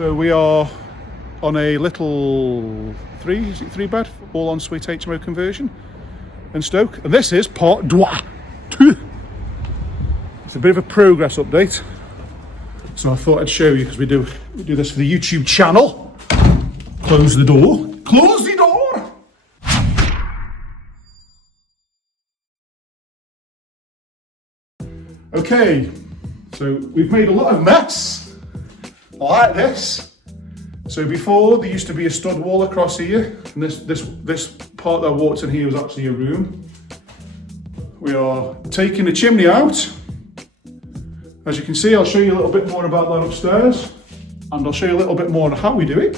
So we are on a little three bed, all ensuite HMO conversion in Stoke, and this is part 2. It's a bit of a progress update, so I thought I'd show you, because we do this for the YouTube channel. Close the door. Close the door! Okay, so we've made a lot of mess, like this. So before, there used to be a stud wall across here, and this part that I walked in here was actually a room. We are taking the chimney out. As you can see, I'll show you a little bit more about that upstairs, and I'll show you a little bit more on how we do it.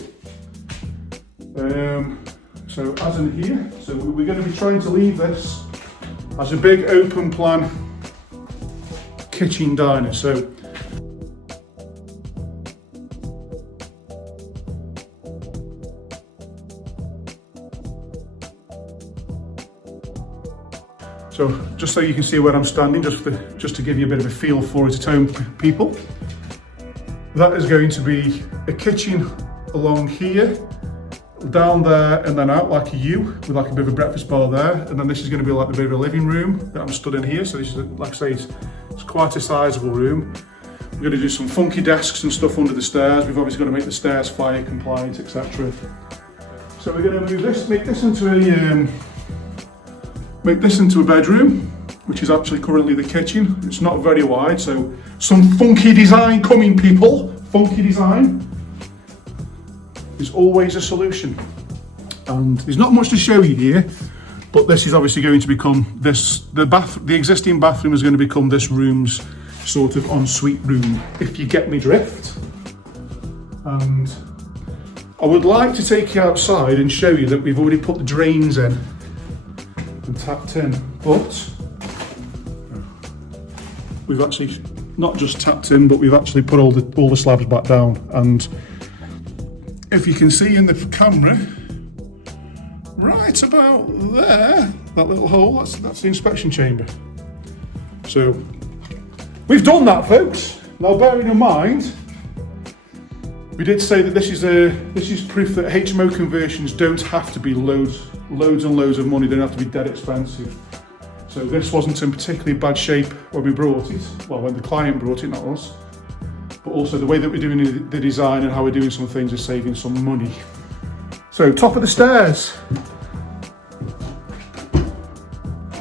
So as in here, so we're going to be trying to leave this as a big open plan kitchen diner. So just so you can see where I'm standing, just to give you a bit of a feel for it at home, people. That is going to be a kitchen along here, down there, and then out like a U, with like a bit of a breakfast bar there. And then this is going to be like a bit of a living room that I'm stood in here. So this is, like I say, it's quite a sizable room. We're going to do some funky desks and stuff under the stairs. We've obviously got to make the stairs fire compliant, etc. So we're going to make this into a bedroom, which is actually currently the kitchen. It's not very wide, so some funky design coming, people. Funky design is always a solution. And there's not much to show you here, but this is obviously going to become the existing bathroom is going to become this room's sort of ensuite room, if you get me drift. And I would like to take you outside and show you that we've already put the drains in and tapped in, but we've actually not just tapped in, but we've actually put all the slabs back down. And if you can see in the camera, right about there, that little hole, that's the inspection chamber. So we've done that, folks. Now, bearing in mind, we did say that this is proof that HMO conversions don't have to be loads and loads of money. They don't have to be dead expensive. So this wasn't in particularly bad shape when we brought it. Well, when the client brought it, not us. But also the way that we're doing the design and how we're doing some things is saving some money. So top of the stairs.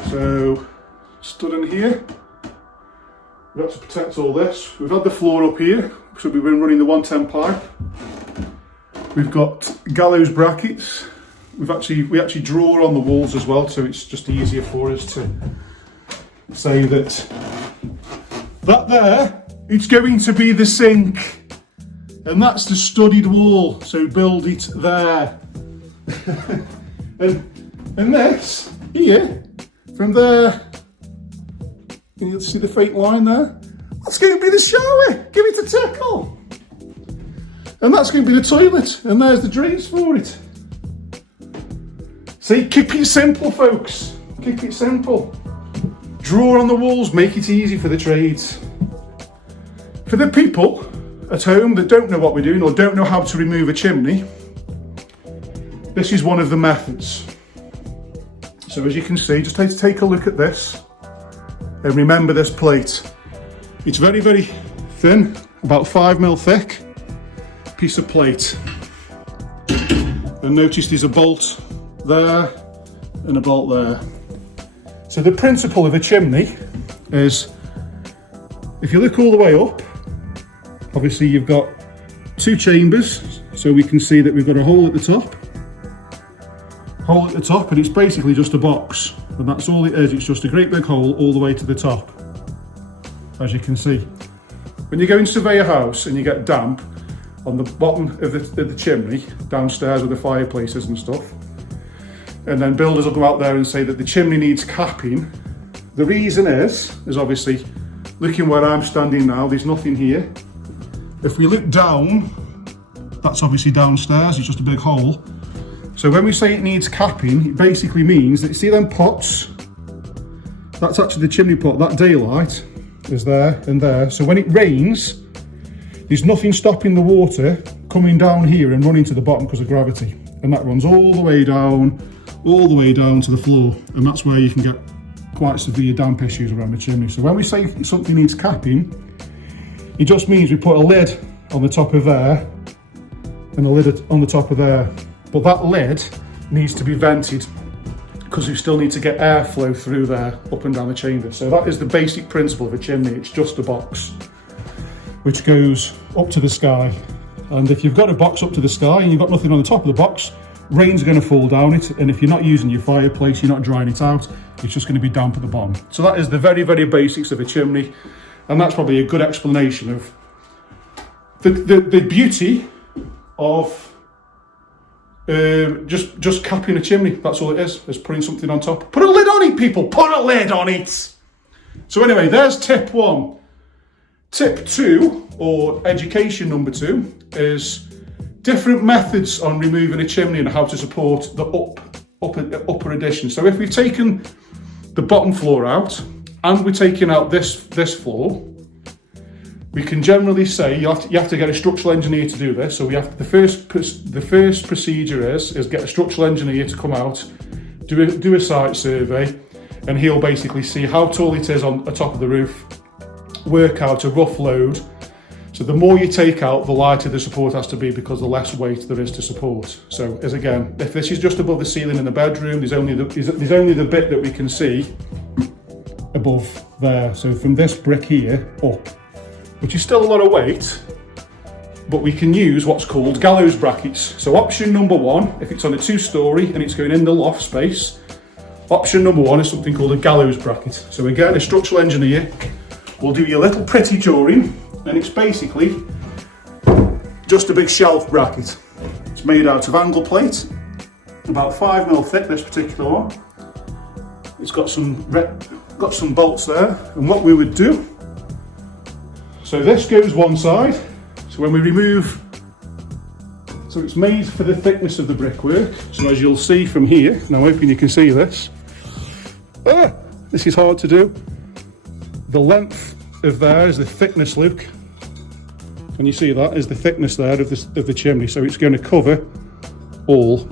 So stood in here. We've got to protect all this. We've had the floor up here, so we've been running the 110 pipe. We've got gallows brackets. We actually draw on the walls as well, so it's just easier for us to say that there, it's going to be the sink, and that's the studded wall, so build it there. and this here, from there, can you see the fake line there? That's going to be the shower. Give it a tickle. And that's going to be the toilet, and there's the drains for it. See, keep it simple, folks. Keep it simple. Draw on the walls, make it easy for the trades. For the people at home that don't know what we're doing or don't know how to remove a chimney, this is one of the methods. So as you can see, just take a look at this and remember this plate. It's very, very thin, about 5mm thick piece of plate. And notice there's a bolt there and a bolt there. So the principle of a chimney is, if you look all the way up, obviously you've got 2 chambers, so we can see that we've got a hole at the top, and it's basically just a box, and that's all it is. It's just a great big hole all the way to the top, as you can see. When you go and survey a house and you get damp on the bottom of the chimney downstairs where the fireplace is and stuff, and then builders will go out there and say that the chimney needs capping, the reason is obviously, looking where I'm standing now, there's nothing here. If we look down, that's obviously downstairs, it's just a big hole. So when we say it needs capping, it basically means that, you see them pots? That's actually the chimney pot. That daylight is there and there. So when it rains, there's nothing stopping the water coming down here and running to the bottom because of gravity. And that runs all the way down to the floor. And that's where you can get quite severe damp issues around the chimney. So when we say something needs capping, it just means we put a lid on the top of there and a lid on the top of there. But that lid needs to be vented because we still need to get airflow through there, up and down the chamber. So that is the basic principle of a chimney. It's just a box which goes up to the sky. And if you've got a box up to the sky and you've got nothing on the top of the box, rain's going to fall down it. And if you're not using your fireplace, you're not drying it out, it's just going to be damp at the bottom. So that is the very, very basics of a chimney. And that's probably a good explanation of the beauty of just capping a chimney. That's all it is putting something on top. Put a lid on it, people, put a lid on it. So anyway, there's tip 1. Tip 2, or education number 2, is different methods on removing a chimney and how to support the upper addition. So if we've taken the bottom floor out and we're taking out this floor, we can generally say you have to get a structural engineer to do this. So we have the first procedure is get a structural engineer to come out, do a site survey, and he'll basically see how tall it is on the top of the roof, work out a rough load. So the more you take out, the lighter the support has to be because the less weight there is to support. So as again, if this is just above the ceiling in the bedroom, there's only the bit that we can see above there. So from this brick here up, which is still a lot of weight, but we can use what's called gallows brackets. So option number 1, if it's on a 2-storey and it's going in the loft space, option number 1 is something called a gallows bracket. So again, a structural engineer will do your little pretty drawing, and it's basically just a big shelf bracket. It's made out of angle plate, about 5mm thick, this particular one. It's got some bolts there, and what we would do, so this goes one side, so when we remove, so it's made for the thickness of the brickwork. So as you'll see from here, and I'm hoping you can see this, this is hard to do. The length of there is the thickness, Luke. Can you see that? Is the thickness there of the chimney. So it's going to cover all.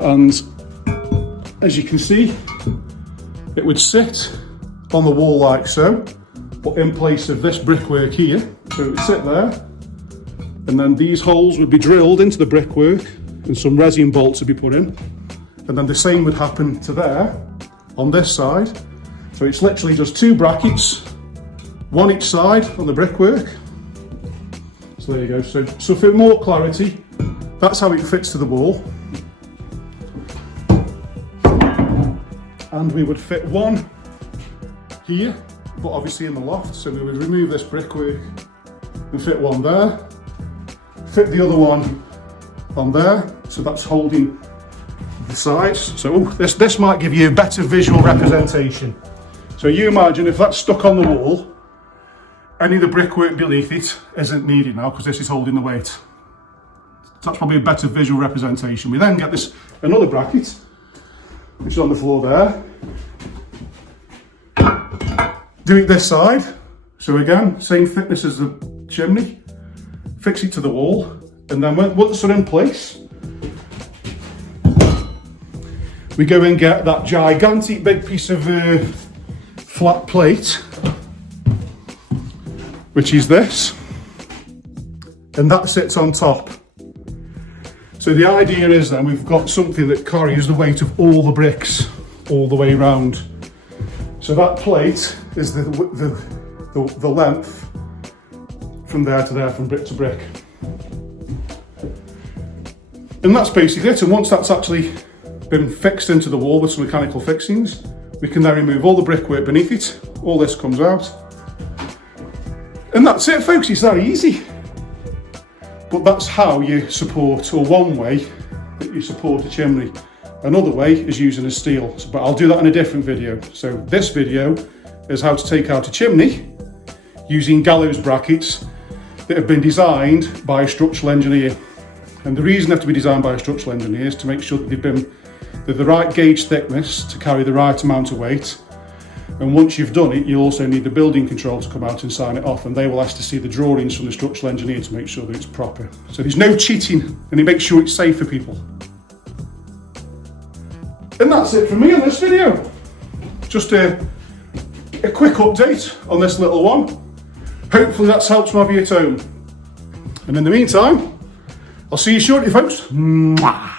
And as you can see, it would sit on the wall like so, but in place of this brickwork here. So it would sit there, and then these holes would be drilled into the brickwork and some resin bolts would be put in. And then the same would happen to there on this side. So it's literally just 2 brackets, one each side on the brickwork. So there you go. So for more clarity, that's how it fits to the wall. And we would fit one here, but obviously in the loft. So we would remove this brickwork and fit one there. Fit the other one on there. So that's holding the sides. So this might give you a better visual representation. So you imagine if that's stuck on the wall, any of the brickwork beneath it isn't needed now because this is holding the weight. So that's probably a better visual representation. We then get another bracket, which is on the floor there. Do it this side. So again, same thickness as the chimney. Fix it to the wall, and then once they're in place, we go and get that gigantic big piece of flat plate, which is this, and that sits on top. So the idea is then we've got something that carries the weight of all the bricks all the way around. So that plate is the length from there to there, from brick to brick. And that's basically it. And once that's actually been fixed into the wall with some mechanical fixings, we can then remove all the brickwork beneath it. All this comes out. And that's it, folks, it's that easy. But that's how you support, or one way that you support a chimney. Another way is using a steel, but I'll do that in a different video. So this video is how to take out a chimney using gallows brackets that have been designed by a structural engineer. And the reason they have to be designed by a structural engineer is to make sure that they're the right gauge thickness to carry the right amount of weight, And once you've done it, you'll also need the building control to come out and sign it off, and they will ask to see the drawings from the structural engineer to make sure that it's proper. So there's no cheating, and it makes sure it's safe for people. And that's it for me on this video. Just a quick update on this little one. Hopefully that's helped my view at home. And in the meantime, I'll see you shortly, folks. Mwah.